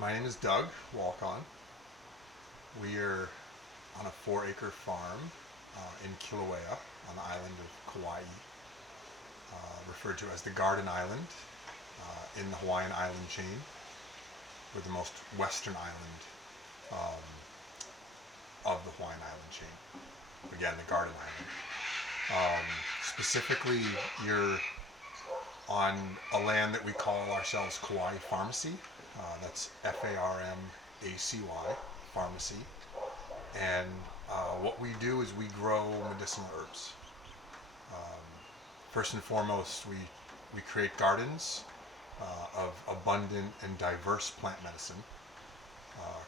My name is Doug Wolkon. We are on a 4-acre farm in Kilauea on the island of Kauai, referred to as the Garden Island in the Hawaiian island chain. We're the most western island of the Hawaiian island chain. Again, the Garden Island. Specifically, you're on a land that we call ourselves Kauai Farmacy. That's F-A-R-M-A-C-Y, Pharmacy. And what we do is we grow medicinal herbs. First and foremost, we create gardens of abundant and diverse plant medicine,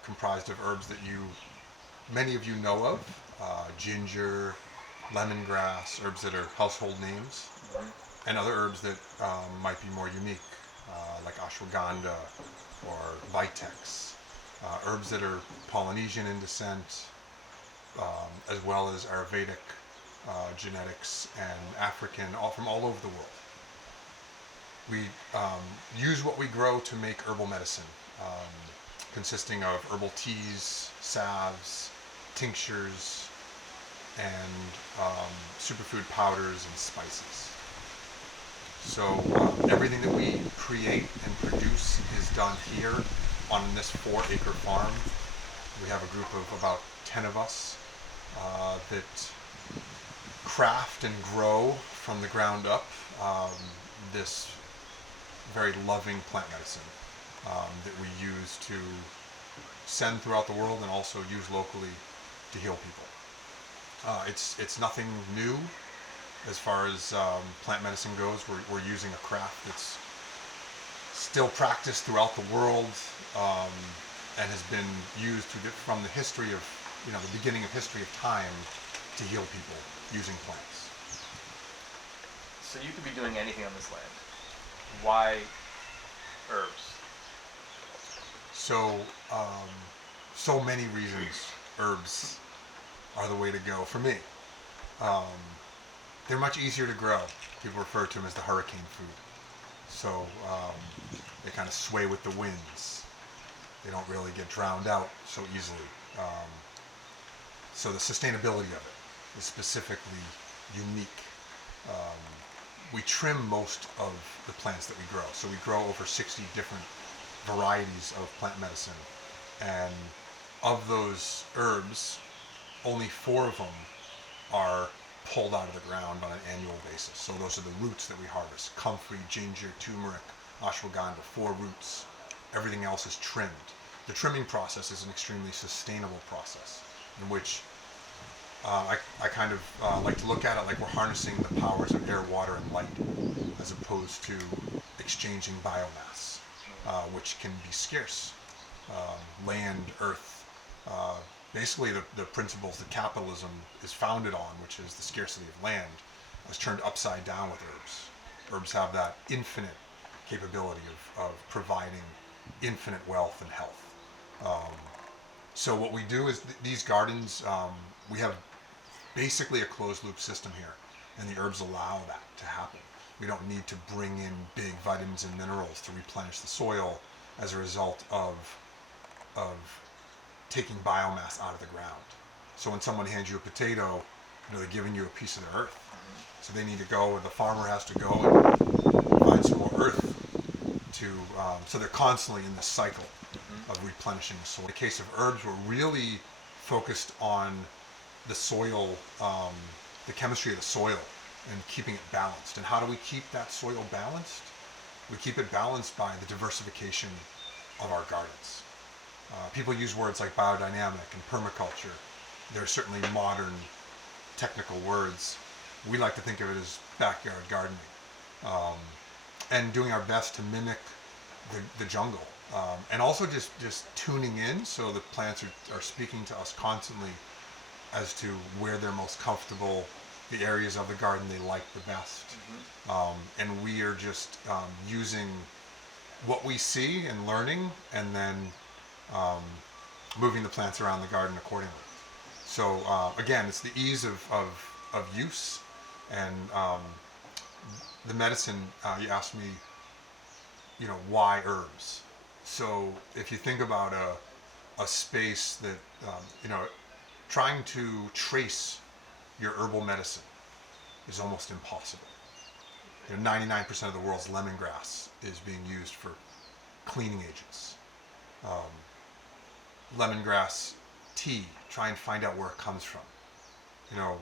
comprised of herbs that many of you know of, ginger, lemongrass, herbs that are household names, and other herbs that might be more unique, like ashwagandha or vitex, herbs that are Polynesian in descent, as well as Ayurvedic genetics and African, all from all over the world. We use what we grow to make herbal medicine, consisting of herbal teas, salves, tinctures, and superfood powders and spices. So everything that we create and produce is done here on this 4-acre farm. We have a group of about 10 of us that craft and grow from the ground up this very loving plant medicine that we use to send throughout the world and also use locally to heal people. It's nothing new as far as plant medicine goes. We're using a craft that's still practiced throughout the world and has been used from the history of, the beginning of history of time to heal people using plants. So you could be doing anything on this land. Why herbs? So, so many reasons herbs are the way to go for me. They're much easier to grow. People refer to them as the hurricane food. So they kind of sway with the winds. They don't really get drowned out so easily. So the sustainability of it is specifically unique. We trim most of the plants that we grow. So we grow over 60 different varieties of plant medicine. And of those herbs, only 4 of them are pulled out of the ground on an annual basis. So those are the roots that we harvest: comfrey, ginger, turmeric, ashwagandha, 4 roots. Everything else is trimmed. The trimming process is an extremely sustainable process in which I kind of like to look at it like we're harnessing the powers of air, water, and light, as opposed to exchanging biomass, which can be scarce. Land, earth, basically the principles that capitalism is founded on, which is the scarcity of land, was turned upside down with herbs. Herbs have that infinite capability of providing infinite wealth and health. So what we do is these gardens, we have basically a closed loop system here, and the herbs allow that to happen. We don't need to bring in big vitamins and minerals to replenish the soil as a result of taking biomass out of the ground. So when someone hands you a potato, they're giving you a piece of the earth. So they need to go, or the farmer has to go and find some more earth so they're constantly in this cycle of replenishing the soil. In the case of herbs, we're really focused on the soil, the chemistry of the soil, and keeping it balanced. And how do we keep that soil balanced? We keep it balanced by the diversification of our gardens. People use words like biodynamic and permaculture. They're certainly modern technical words. We like to think of it as backyard gardening, and doing our best to mimic the jungle, and also just tuning in so the plants are speaking to us constantly as to where they're most comfortable, the areas of the garden they like the best. And we are just using what we see and learning, and then moving the plants around the garden accordingly. So again, it's the ease of use, and the medicine. You asked me, why herbs? So if you think about a space that, trying to trace your herbal medicine is almost impossible. 99% of the world's lemongrass is being used for cleaning agents. Um, Lemongrass tea, try and find out where it comes from. You know,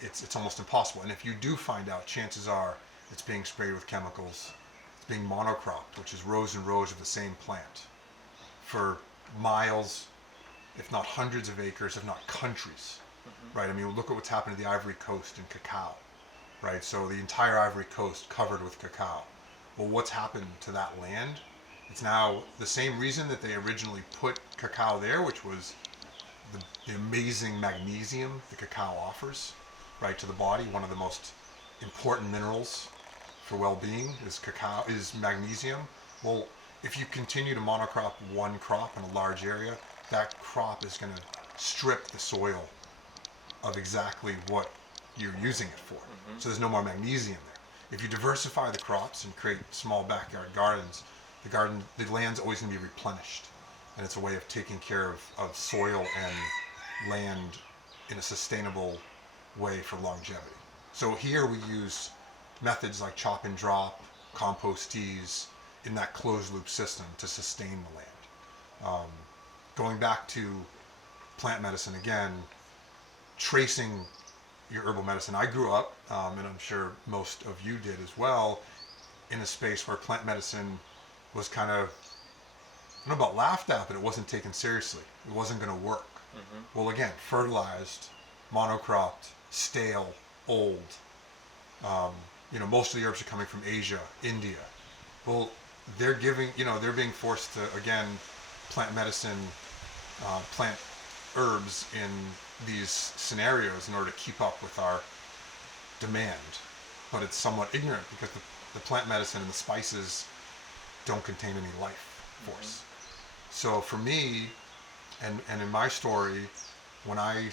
it's almost impossible. And if you do find out, chances are it's being sprayed with chemicals. It's being monocropped, which is rows and rows of the same plant for miles, if not hundreds of acres, if not countries. Right? I mean, look at what's happened to the Ivory Coast and cacao. Right? So the entire Ivory Coast covered with cacao. Well, what's happened to that land? It's now the same reason that they originally put cacao there, which was the amazing magnesium the cacao offers, right, to the body. One of the most important minerals for well-being is magnesium. Well, if you continue to monocrop one crop in a large area, that crop is going to strip the soil of exactly what you're using it for. So there's no more magnesium there. If you diversify the crops and create small backyard gardens, the land's always going to be replenished, and it's a way of taking care of soil and land in a sustainable way for longevity. So here we use methods like chop and drop, compost teas in that closed loop system to sustain the land. Going back to plant medicine again, tracing your herbal medicine. I grew up, and I'm sure most of you did as well, in a space where plant medicine was kind of, I don't know about laughed at, but it wasn't taken seriously. It wasn't going to work. Well, again, fertilized, monocropped, stale, old. Most of the herbs are coming from Asia, India. Well, they're being forced to, again, plant medicine, plant herbs in these scenarios in order to keep up with our demand. But it's somewhat ignorant because the plant medicine and the spices don't contain any life force. So for me, and in my story, when I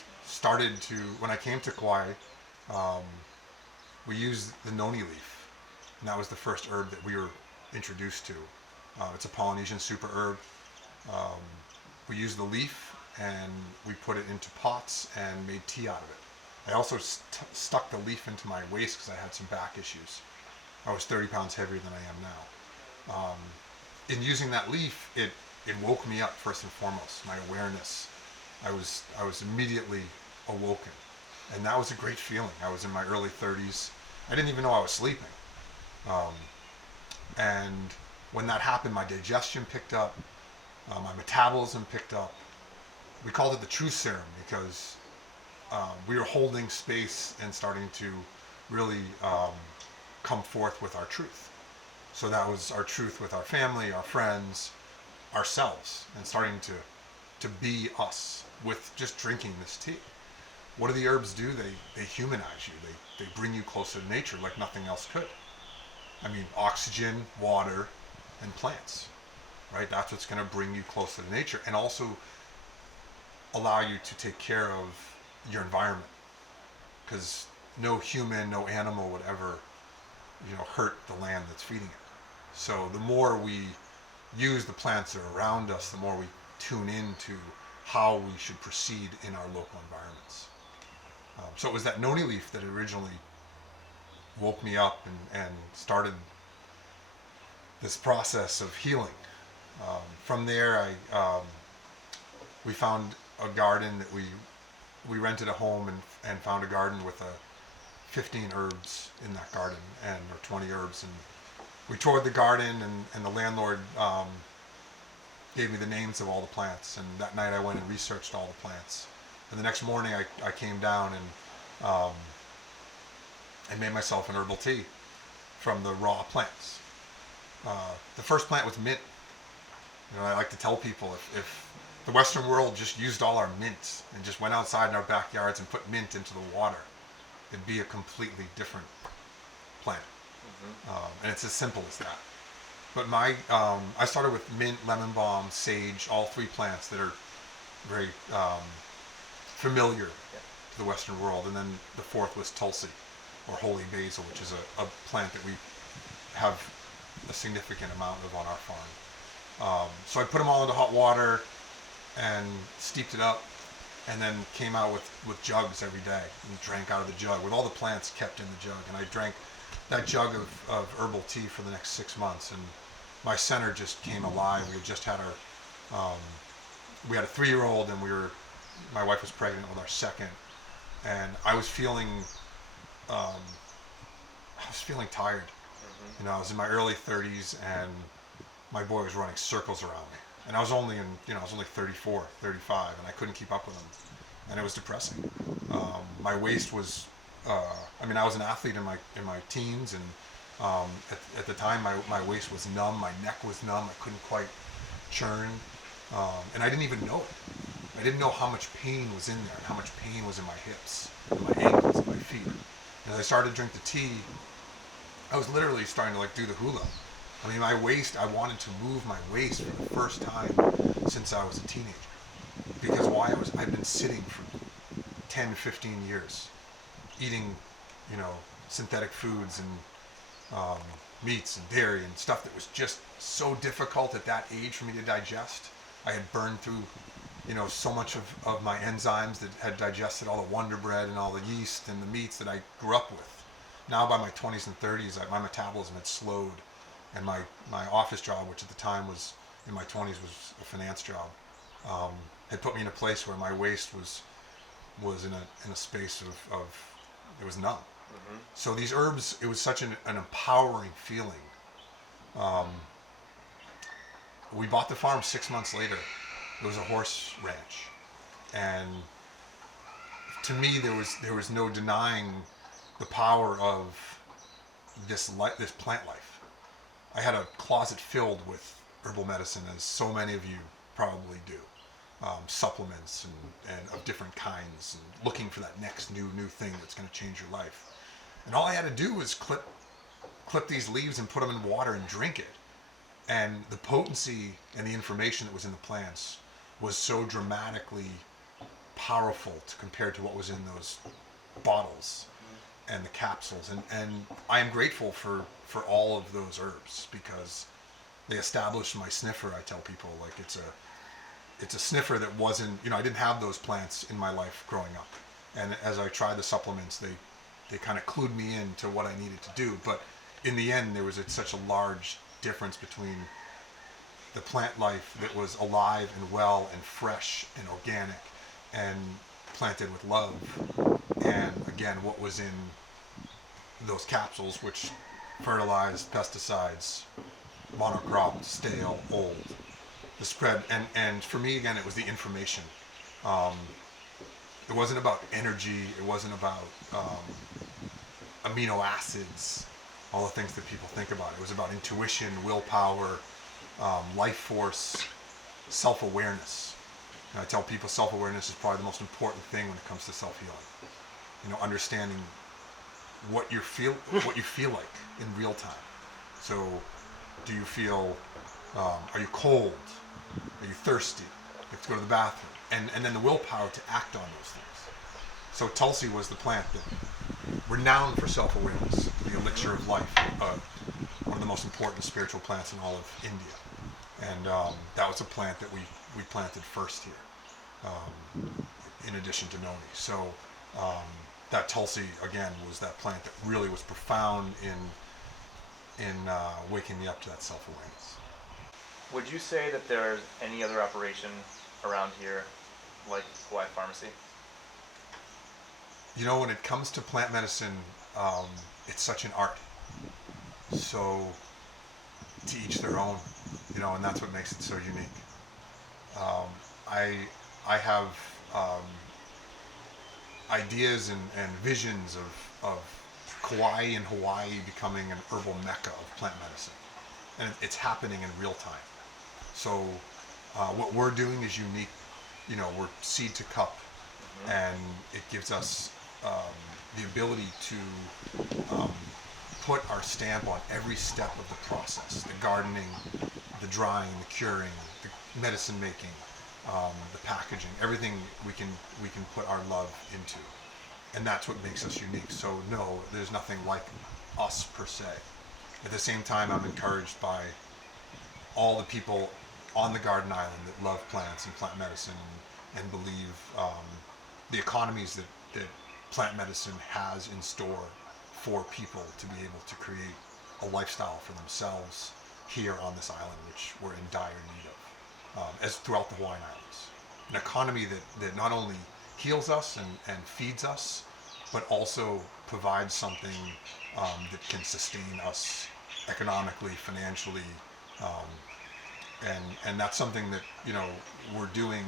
came to Kauai, we used the noni leaf, and that was the first herb that we were introduced to. It's a Polynesian super herb. We used the leaf and we put it into pots and made tea out of it. I also stuck the leaf into my waist because I had some back issues. I was 30 pounds heavier than I am now. In using that leaf, it woke me up first and foremost, my awareness. I was immediately awoken, and that was a great feeling. I was in my early 30s. I didn't even know I was sleeping. And when that happened, my digestion picked up, my metabolism picked up. We called it the truth serum because we were holding space and starting to really come forth with our truth. So that was our truth with our family, our friends, ourselves, and starting to be us with just drinking this tea. What do the herbs do? They humanize you. They bring you closer to nature like nothing else could. I mean, oxygen, water, and plants, right? That's what's going to bring you closer to nature and also allow you to take care of your environment, because no human, no animal would ever, hurt the land that's feeding it. So the more we use the plants that are around us, the more we tune into how we should proceed in our local environments. So it was that noni leaf that originally woke me up and started this process of healing. From there, we found a garden that we rented a home and found a garden with 15 herbs in that garden, or 20 herbs, and we toured the garden, and the landlord gave me the names of all the plants, and that night I went and researched all the plants, and the next morning I came down and I made myself an herbal tea from the raw plants. The first plant was mint. I like to tell people, if the Western world just used all our mint and just went outside in our backyards and put mint into the water, it'd be a completely different plant. And it's as simple as that. But I started with mint, lemon balm, sage, all three plants that are very familiar to the Western world. And then the fourth was tulsi, or holy basil, which is a plant that we have a significant amount of on our farm. So I put them all into hot water and steeped it up, and then came out with jugs every day and drank out of the jug with all the plants kept in the jug. And I drank that jug of herbal tea for the next 6 months, and my center just came alive. We had just had we had a 3-year-old, and my wife was pregnant with our second, and I was feeling tired. You know, I was in my early 30s, and my boy was running circles around me. And I was only 34, 35, and I couldn't keep up with him. And it was depressing. My waist was, I was an athlete in my teens, and at the time my waist was numb, my neck was numb, I couldn't quite churn. And I didn't even know it. I didn't know how much pain was in there, and how much pain was in my hips, and my ankles, and my feet. And as I started to drink the tea, I was literally starting to do the hula. I mean, my waist, I wanted to move my waist for the first time since I was a teenager. Because I've been sitting for 10, 15 years, eating, synthetic foods and meats and dairy and stuff that was just so difficult at that age for me to digest. I had burned through, so much of my enzymes that had digested all the Wonder Bread and all the yeast and the meats that I grew up with. Now by my 20s and 30s, my metabolism had slowed, and my office job, which at the time was in my 20s was a finance job, had put me in a place where my waist was in a space of it was numb. Mm-hmm. So these herbs, it was such an empowering feeling. We bought the farm 6 months later. It was a horse ranch, and to me there was no denying the power of this plant life. I had a closet filled with herbal medicine, as so many of you probably do. Supplements and of different kinds, and looking for that next new thing that's going to change your life. And all I had to do was clip these leaves and put them in water and drink it. And the potency and the information that was in the plants was so dramatically powerful compared to what was in those bottles and the capsules. And I am grateful for all of those herbs, because they established my sniffer. I tell people, it's a sniffer that wasn't, I didn't have those plants in my life growing up. And as I tried the supplements, they kind of clued me into what I needed to do. But in the end, there was such a large difference between the plant life that was alive and well and fresh and organic and planted with love, and again, what was in those capsules, which fertilized, pesticides, monocropped, stale, old. The spread, and for me, again, it was the information. It wasn't about energy. It wasn't about amino acids, all the things that people think about. It was about intuition, willpower, life force, self-awareness. And I tell people self-awareness is probably the most important thing when it comes to self-healing. Understanding what you feel like in real time. So, do you feel? Are you cold? Are you thirsty? You have to go to the bathroom, and then the willpower to act on those things. So Tulsi was the plant that renowned for self-awareness, the elixir of life, one of the most important spiritual plants in all of India, and that was a plant that we planted first here, in addition to noni. So that Tulsi again was that plant that really was profound in waking me up to that self-awareness. Would you say that there's any other operation around here like Kauai Farmacy? When it comes to plant medicine, it's such an art. So to each their own, and that's what makes it so unique. I have ideas and visions of Kauai and Hawaii becoming an herbal mecca of plant medicine, and it's happening in real time. So what we're doing is unique. We're seed to cup, mm-hmm. and it gives us the ability to put our stamp on every step of the process: the gardening, the drying, the curing, the medicine making, the packaging. Everything we can put our love into, and that's what makes us unique. So no, there's nothing like us per se. At the same time, I'm encouraged by all the people on the garden island that love plants and plant medicine and believe the economies that plant medicine has in store for people to be able to create a lifestyle for themselves here on this island, which we're in dire need of, as throughout the Hawaiian Islands. An economy that not only heals us and feeds us, but also provides something that can sustain us economically, financially, and that's something that we're doing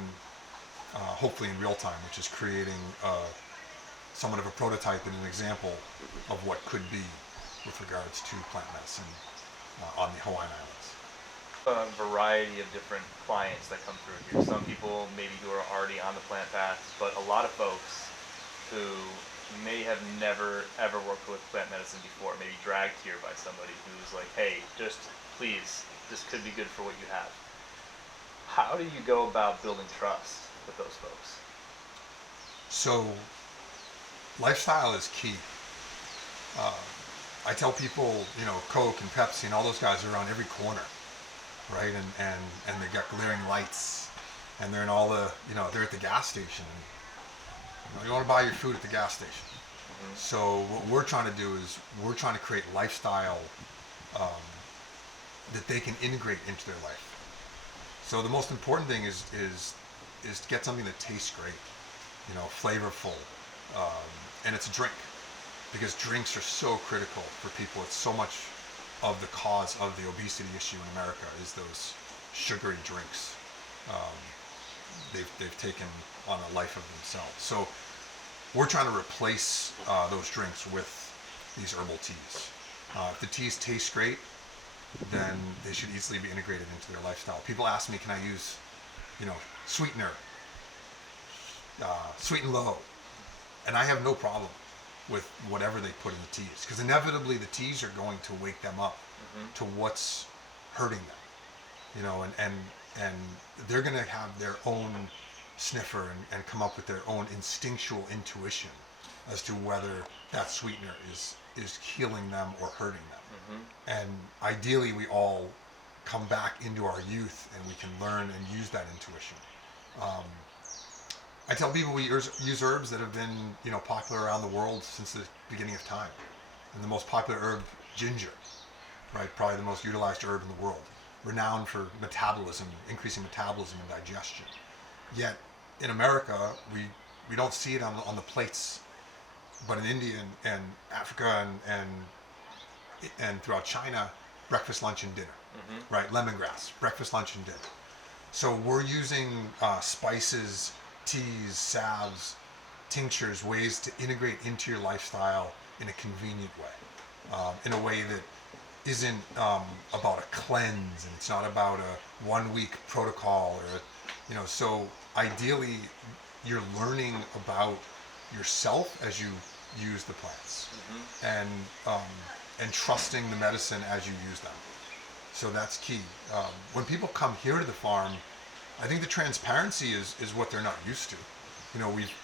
hopefully in real time, which is creating somewhat of a prototype and an example of what could be with regards to plant medicine on the Hawaiian Islands. A variety of different clients that come through here. Some people maybe who are already on the plant path, but a lot of folks who may have never ever worked with plant medicine before, maybe dragged here by somebody who's like, hey, just please, this could be good for what you have. How do you go about building trust with those folks? So lifestyle is key. I tell people, Coke and Pepsi and all those guys are around every corner, right? And they got glaring lights, and they're in all the, they're at the gas station. And, you want to buy your food at the gas station. Mm-hmm. So what we're trying to do is we're trying to create lifestyle that they can integrate into their life. So the most important thing is to get something that tastes great, flavorful, and it's a drink. Because drinks are so critical for people. It's so much of the cause of the obesity issue in America is those sugary drinks. They've taken on a life of themselves. So we're trying to replace those drinks with these herbal teas. If the teas taste great, then they should easily be integrated into their lifestyle. People ask me, can I use, sweetener, sweet and low? And I have no problem with whatever they put in the teas, because inevitably the teas are going to wake them up to what's hurting them, and they're going to have their own sniffer and come up with their own instinctual intuition as to whether that sweetener is healing them or hurting them. And ideally we all come back into our youth and we can learn and use that intuition. I tell people we use herbs that have been, popular around the world since the beginning of time. And the most popular herb, ginger, right? Probably the most utilized herb in the world, renowned for metabolism, increasing metabolism and digestion. Yet in America, we don't see it on the plates, but in India and Africa and throughout China, breakfast, lunch, and dinner, right? Lemongrass, breakfast, lunch, and dinner. So we're using spices, teas, salves, tinctures, ways to integrate into your lifestyle in a convenient way, in a way that isn't about a cleanse, and it's not about a 1 week protocol or so ideally you're learning about yourself as you use the plants, and trusting the medicine as you use them. So that's key. When people come here to the farm, I think the transparency is what they're not used to.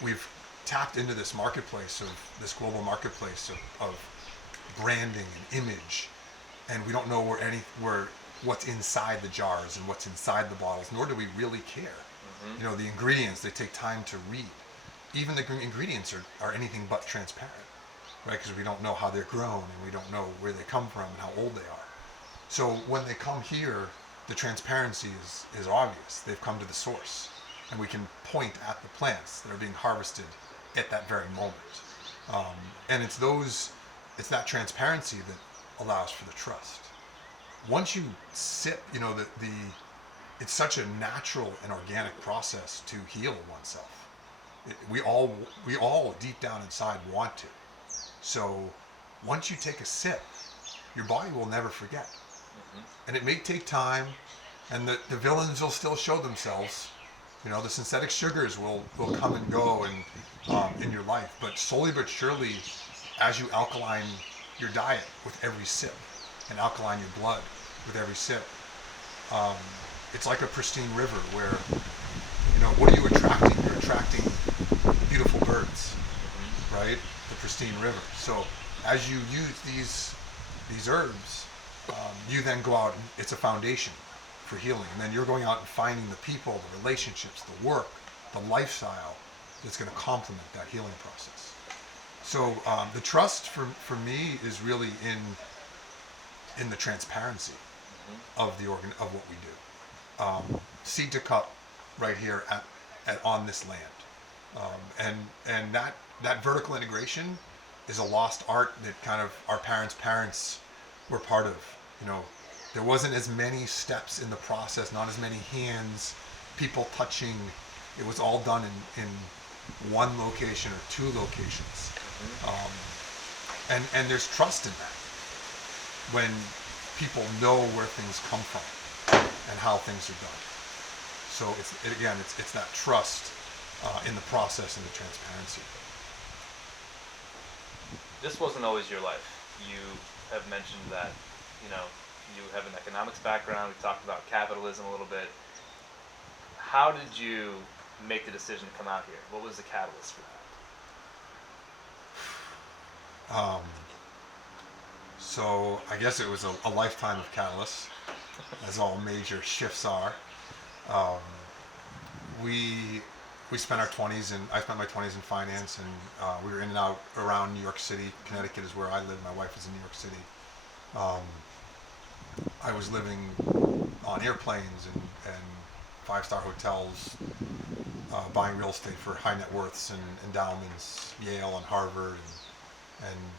We've tapped into this marketplace this global marketplace of branding and image, and we don't know what's inside the jars and what's inside the bottles, nor do we really care. The ingredients, they take time to read. Even the ingredients are anything but transparent, right? Because we don't know how they're grown, and we don't know where they come from and how old they are. So when they come here, the transparency is obvious. They've come to the source, and we can point at the plants that are being harvested at that very moment. And it's that transparency that allows for the trust. Once you sip, it's such a natural and organic process to heal oneself. We all deep down inside want to. So once you take a sip, your body will never forget. And it may take time, and the villains will still show themselves. The synthetic sugars will come and go in your life, but slowly but surely, as you alkaline your diet with every sip, and alkaline your blood with every sip, it's like a pristine river where, what are you attracting? You're attracting beautiful birds, right? The pristine river. So as you use these herbs, you then go out, and it's a foundation for healing. And then you're going out and finding the people, the relationships, the work, the lifestyle that's going to complement that healing process. So the trust for me is really in the transparency of of what we do. Seed to cup right here on this land. And that vertical integration is a lost art that kind of our parents were part of. You know, there wasn't as many steps in the process, not as many hands, people touching. It was all done in one location or two locations. And there's trust in that when people know where things come from and how things are done. So it's that trust in the process and the transparency. This wasn't always your life. You have mentioned that, you know, you have an economics background. We talked about capitalism a little bit. How did you make the decision to come out here? What was the catalyst for that? So I guess it was a lifetime of catalysts, as all major shifts are. We spent our 20s, and I spent my 20s in finance, and we were in and out around New York City. Connecticut is where I live. My wife is in New York City. I was living on airplanes and five-star hotels, buying real estate for high net worths and endowments, Yale and Harvard, and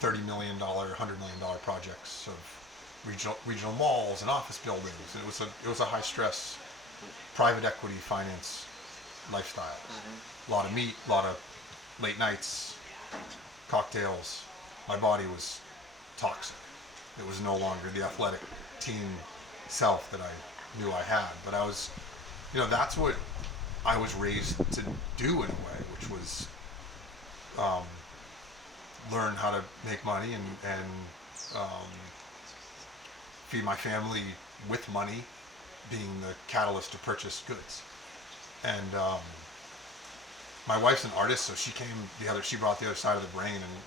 $30 million, $100 million projects of regional malls and office buildings. It was a high stress private equity finance lifestyle. A lot of meat, a lot of late nights, cocktails. My body was toxic. It was no longer the athletic teen self that I knew I had. But I was, that's what I was raised to do in a way, which was learn how to make money and feed my family with money, being the catalyst to purchase goods. And my wife's an artist, so she brought the other side of the brain, and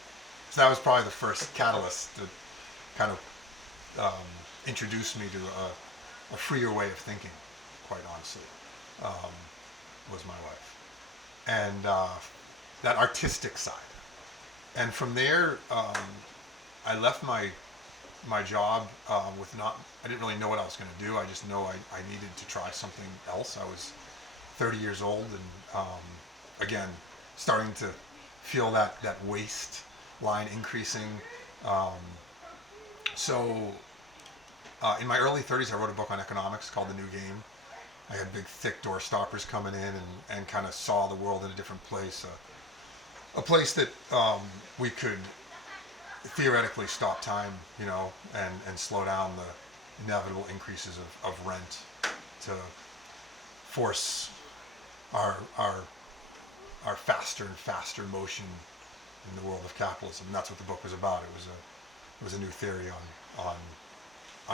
so that was probably the first catalyst to kind of introduce me to a freer way of thinking, quite honestly, was my wife. And that artistic side. And from there, I left my job I didn't really know what I was going to do. I just know I needed to try something else. I was 30 years old and, again, starting to feel that waist line increasing. So in my early 30s, I wrote a book on economics called The New Game. I had big, thick door stoppers coming in and kind of saw the world in a different place. A place that we could theoretically stop time, and slow down the inevitable increases of rent to force our faster and faster motion in the world of capitalism. And that's what the book was about. It was a new theory on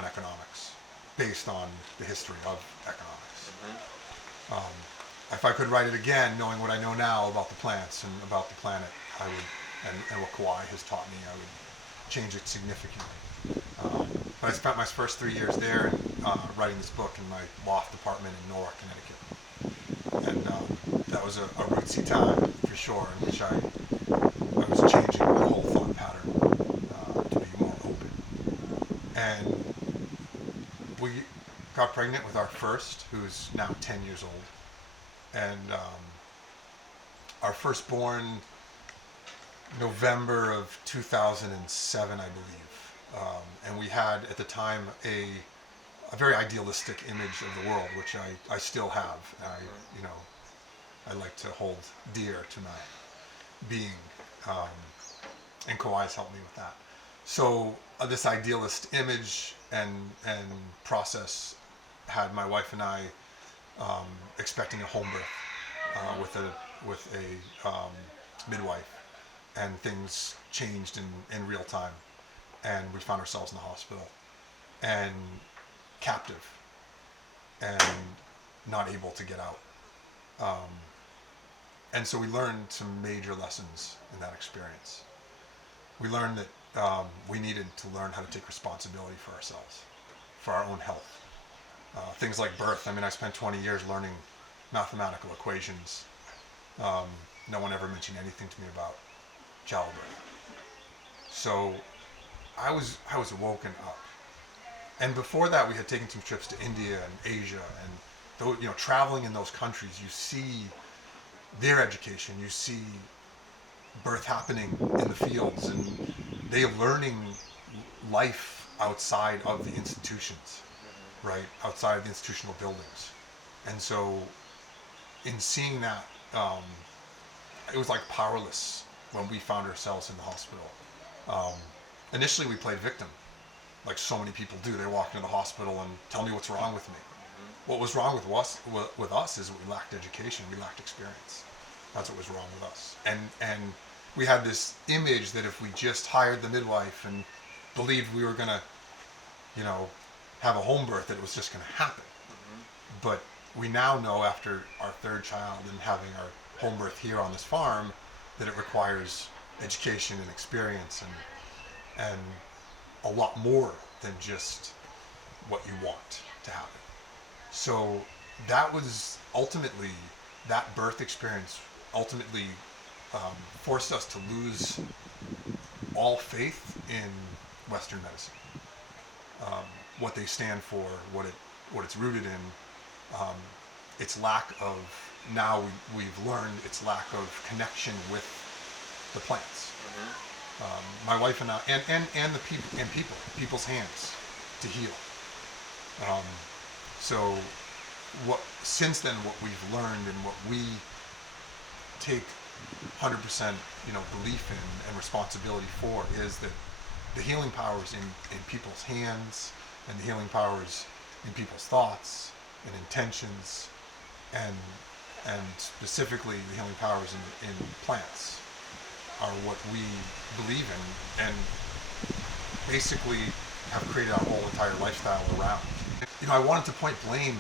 economics, based on the history of economics. If I could write it again, knowing what I know now about the plants and about the planet, I would, and what Kauai has taught me, I would change it significantly. But I spent my first 3 years there writing this book in my loft apartment in Norwalk, Connecticut. And that was a rootsy time, for sure, in which I was changing my whole thought pattern to be more open. And we got pregnant with our first, who's now 10 years old. And our firstborn, November of 2007, I believe. And we had, at the time, a very idealistic image of the world, which I still have. I like to hold dear to my being. And Kauai's helped me with that. So this idealist image and process had my wife and I expecting a home birth with a midwife, and things changed in real time, and we found ourselves in the hospital and captive and not able to get out. And so we learned some major lessons in that experience. We learned that we needed to learn how to take responsibility for ourselves, for our own health, Things like birth. I mean, I spent 20 years learning mathematical equations. No one ever mentioned anything to me about childbirth. So I was woken up. And before that, we had taken some trips to India and Asia, and traveling in those countries, you see their education, you see birth happening in the fields, and they are learning life outside of the institutions, right? Outside of the institutional buildings. And so, in seeing that, it was like powerless when we found ourselves in the hospital. Um, Initially, we played victim, like so many people do. They walk into the hospital and tell me what's wrong with me. What was wrong with us is we lacked education, we lacked experience. That's what was wrong with us. And we had this image that if we just hired the midwife and believed we were gonna, have a home birth, that it was just gonna happen. But we now know, after our third child and having our home birth here on this farm, that it requires education and experience and a lot more than just what you want to happen. So that was ultimately, that birth experience ultimately forced us to lose all faith in Western medicine. What they stand for, what it's rooted in, its lack of, now we've learned its lack of connection with the plants. My wife and I, and the people's hands to heal. So since then, what we've learned and what we take 100% belief in and responsibility for is that the healing powers in people's hands, and the healing powers in people's thoughts and intentions, and specifically the healing powers in plants are what we believe in, and basically have created our whole entire lifestyle around. I wanted to point blame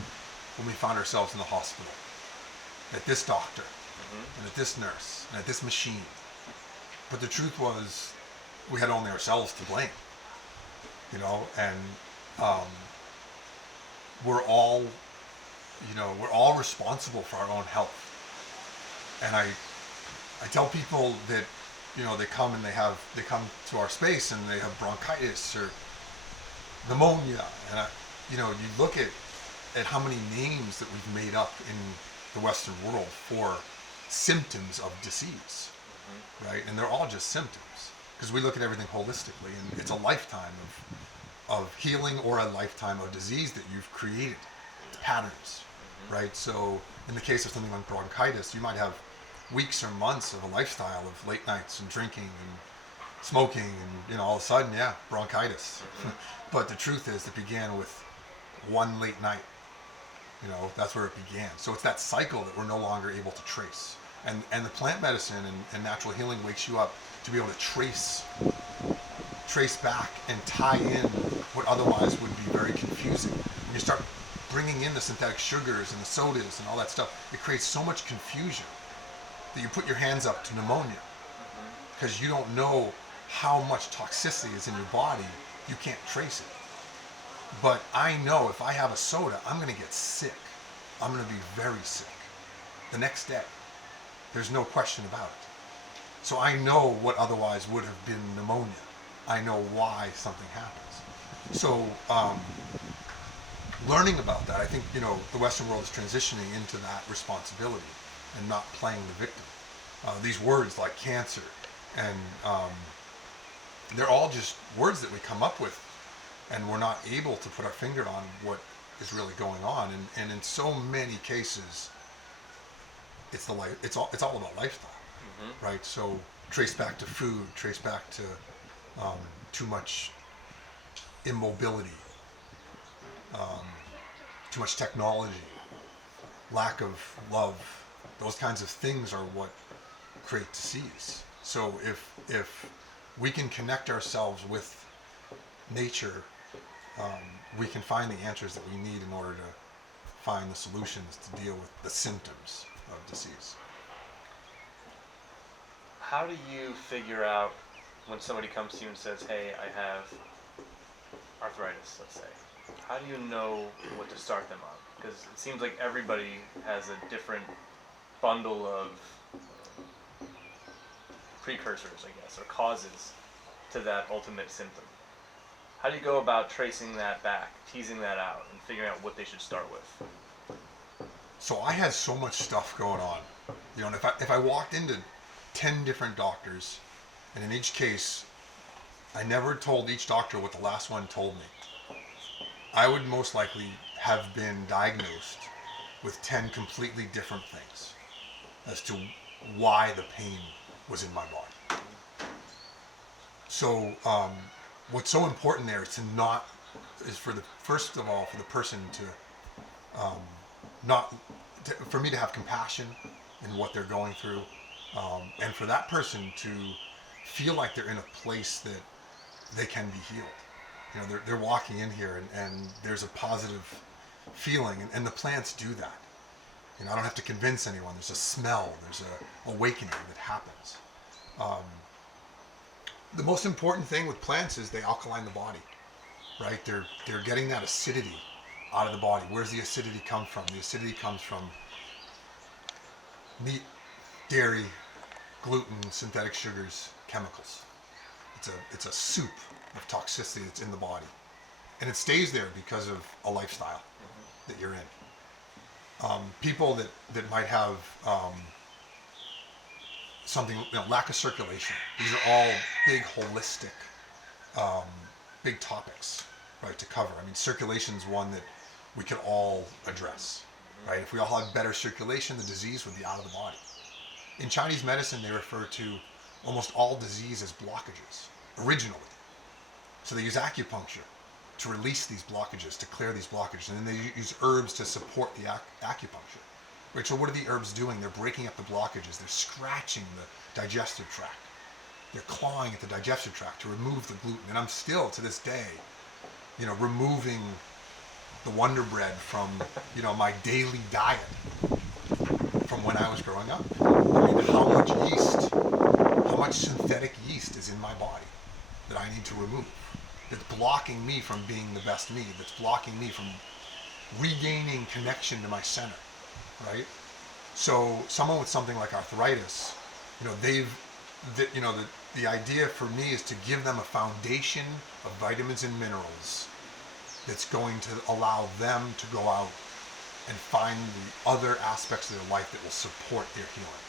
when we found ourselves in the hospital at this doctor, and at this nurse, and at this machine. But the truth was, we had only ourselves to blame, and we're all responsible for our own health. And I tell people that, they come to our space and they have bronchitis or pneumonia, and you look at how many names that we've made up in the Western world for symptoms of disease, right? And they're all just symptoms, because we look at everything holistically, and it's a lifetime of healing or a lifetime of disease that you've created. It's patterns, right? So in the case of something like bronchitis, you might have weeks or months of a lifestyle of late nights and drinking and smoking, and all of a sudden, bronchitis. But the truth is, it began with one late night. That's where it began. So it's that cycle that we're no longer able to trace. And the plant medicine and natural healing wakes you up to be able to trace back and tie in what otherwise would be very confusing. When you start bringing in the synthetic sugars and the sodas and all that stuff, it creates so much confusion that you put your hands up to pneumonia, because you don't know how much toxicity is in your body. You can't trace it. But I know if I have a soda, I'm going to get sick. I'm going to be very sick the next day. There's no question about it. So I know what otherwise would have been pneumonia. I know why something happens. So learning about that, I think, the Western world is transitioning into that responsibility and not playing the victim. These words like cancer, and they're all just words that we come up with, and we're not able to put our finger on what is really going on. And in so many cases, it's all about lifestyle, right? So trace back to food, trace back to too much immobility, too much technology, lack of love. Those kinds of things are what create disease. So if we can connect ourselves with nature, we can find the answers that we need in order to find the solutions to deal with the symptoms of disease. How do you figure out when somebody comes to you and says, hey, I have arthritis, let's say, How do you know what to start them on? Because it seems like everybody has a different bundle of precursors, I guess, or causes to that ultimate symptom. How do you go about tracing that back, teasing that out, and figuring out what they should start with? So I had so much stuff going on, and if I walked into 10 different doctors, and in each case, I never told each doctor what the last one told me, I would most likely have been diagnosed with 10 completely different things as to why the pain was in my body. So, what's so important there is for the first of all for the person to not for me to have compassion in what they're going through, and for that person to feel like they're in a place that they can be healed. They're walking in here and there's a positive feeling, and the plants do that. I don't have to convince anyone. There's a smell. There's a awakening that happens. The most important thing with plants is they alkaline the body, right? They're getting that acidity out of the body. Where's the acidity come from? The acidity comes from meat, dairy, gluten, synthetic sugars, chemicals. It's a soup of toxicity that's in the body, and it stays there because of a lifestyle that you're in. People that might have something, lack of circulation. These are all big holistic, big topics, right, to cover. I mean, circulation is one that we could all address, right? If we all had better circulation, the disease would be out of the body. In Chinese medicine, they refer to almost all disease as blockages, originally. So they use acupuncture to release these blockages, to clear these blockages, and then they use herbs to support the acupuncture. Right, so what are the herbs doing? They're breaking up the blockages. They're scratching the digestive tract. They're clawing at the digestive tract to remove the gluten. And I'm still, to this day, removing the Wonder Bread from, my daily diet from when I was growing up. I mean, how much synthetic yeast is in my body that I need to remove? That's blocking me from being the best me. That's blocking me from regaining connection to my center. Right? So someone with something like arthritis, the idea for me is to give them a foundation of vitamins and minerals that's going to allow them to go out and find the other aspects of their life that will support their healing.